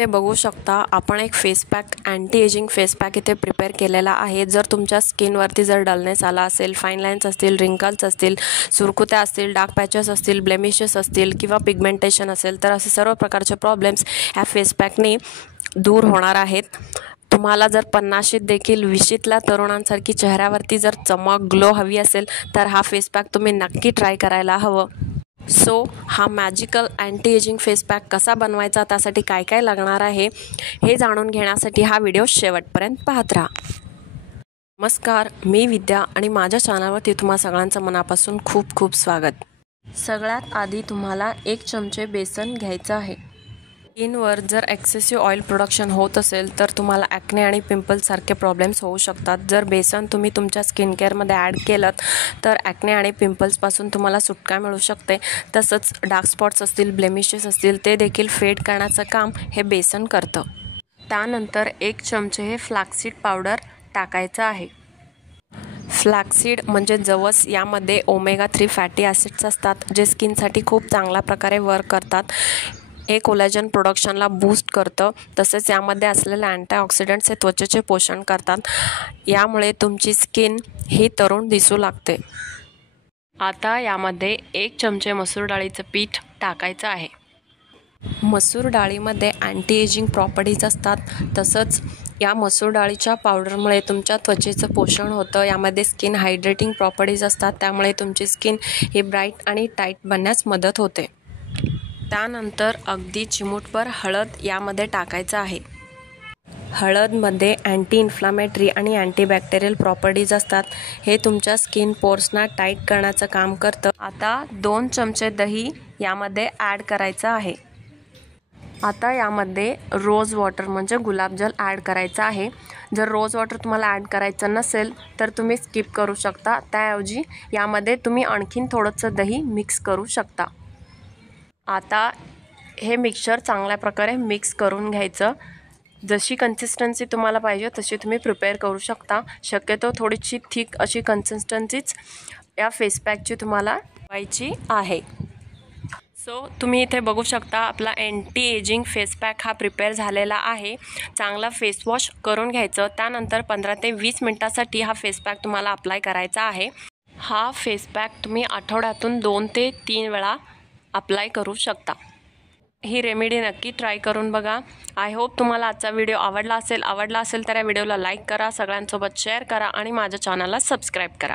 ते बघू शकता आपण एक face pack anti ageing face pack इथे प्रिपेअर केलेला आहे। जर तुमच्या स्किनवरती जर डलनेस आला असेल, फाईन लाईन्स असतील, रिंकल्स असतील, सुरकुत्या असतील, डार्क पॅचेस असतील, ब्लेमिशेस असतील किंवा पिगमेंटेशन असेल तर असे सर्व प्रकारचे प्रॉब्लेम्स ह्या फेस पॅकने दूर होणार आहेत। तुम्हाला जर 50शीत देखील 20शीतल्या तरुणांसारखी चेहऱ्यावरती जर चमक ग्लो हवी असेल तर हा फेस पॅक तुम्ही नक्की ट्राय करायला हवं। सो हा magical anti ageing face pack कसा बनवायचा, त्यासाठी काय काय लागणार आहे हे जाणून घेण्यासाठी हा व्हिडिओ शेवटपर्यंत पाहत राहा। नमस्कार, मी विद्या आणि माझ्या चॅनलवरती तुम्हा सगळ्यांचं मनापासून खूप खूप स्वागत। सगळ्यात आधी तुम्हाला 1 चमचे बेसन घ्यायचं आहे। स्किनवर जर एक्सेसिव्ह ऑइल प्रोडक्शन होत असेल तर तुम्हाला ॲक्ने आणि पिंपल्स सारखे प्रॉब्लेम्स होऊ शकतात। जर बेसन तुम्ही तुमच्या स्किन केअरमध्ये ॲड केलं तर ॲक्ने आणि पिंपल्सपासून तुम्हाला सुटका मिळू शकते। तसंच डार्क स्पॉट्स असतील, ब्लेमिशेस असतील ते देखील फेड करण्याचं काम हे बेसन करतं। त्यानंतर 1 चमचे हे फ्लॅक्सीड पावडर टाकायचं आहे। फ्लॅक्सीड म्हणजे जवस, यामध्ये ओमेगा 3 फॅटी ॲसिड्स असतात जे स्किनसाठी खूप चांगल्या प्रकारे वर्क करतात। हे कोलॅजन प्रोडक्शनला बूस्ट करतं। तसेच यामध्ये असलेले अँटीऑक्सिडंट्स हे त्वचेचे पोषण करतात। यामुळे तुमची स्किन ही तरुण दिसू लागते। आता यामध्ये 1 चमचे मसूर डाळीचं पीठ टाकायचं आहे। मसूर डाळीमध्ये अँटी एजिंग प्रॉपर्टीज असतात। तसंच या मसूर डाळीच्या पावडरमुळे तुमच्या त्वचेचं पोषण होतं। यामध्ये स्किन हायड्रेटिंग प्रॉपर्टीज असतात, त्यामुळे तुमची स्किन ही ब्राईट आणि टाईट बनण्यास मदत होते। त्यानंतर अगदी चिमूटभर हळद यामध्ये टाकायचं आहे। हळदमध्ये अँटी इन्फ्लामेटरी आणि अँटीबॅक्टेरियल प्रॉपर्टीज असतात। हे तुमच्या स्किन पोर्सना टाईट करण्याचं काम करतं। आता 2 चमचे दही यामध्ये ॲड करायचं आहे। आता यामध्ये रोज वॉटर म्हणजे गुलाबजल ॲड करायचं आहे। जर रोज वॉटर तुम्हाला ॲड करायचं नसेल तर तुम्ही स्किप करू शकता। त्याऐवजी यामध्ये तुम्ही आणखीन थोडंसं दही मिक्स करू शकता। आता हे मिक्सचर चांगल्या प्रकारे मिक्स करून घ्यायचं। जशी कन्सिस्टन्सी तुम्हाला पाहिजे तशी तुम्ही प्रिपेअर करू शकता। शक्यतो थोडीशी थिक अशी कन्सिस्टन्सीच या फेस पॅकची तुम्हाला पाहिजे आहे। सो तुम्ही इथे बघू शकता आपला अँटी एजिंग फेस पॅक हा प्रिपेअर झालेला आहे। चांगला फेस वॉश करून घ्यायचं। त्यानंतर 15 ते 20 मिनिटासाठी हा फेस पॅक तुम्हाला अप्लाय करायचा आहे। हा फेस पॅक तुम्ही आठवड्यातून 2 ते 3 वेळा अप्लाय करू शकता। ही रेमेडी नक्की ट्राय करून बघा। आय होप तुम्हाला आजचा व्हिडिओ आवडला असेल तर या व्हिडिओला लाईक करा, सगळ्यांसोबत शेअर करा आणि माझ्या चॅनलला सबस्क्राईब करा।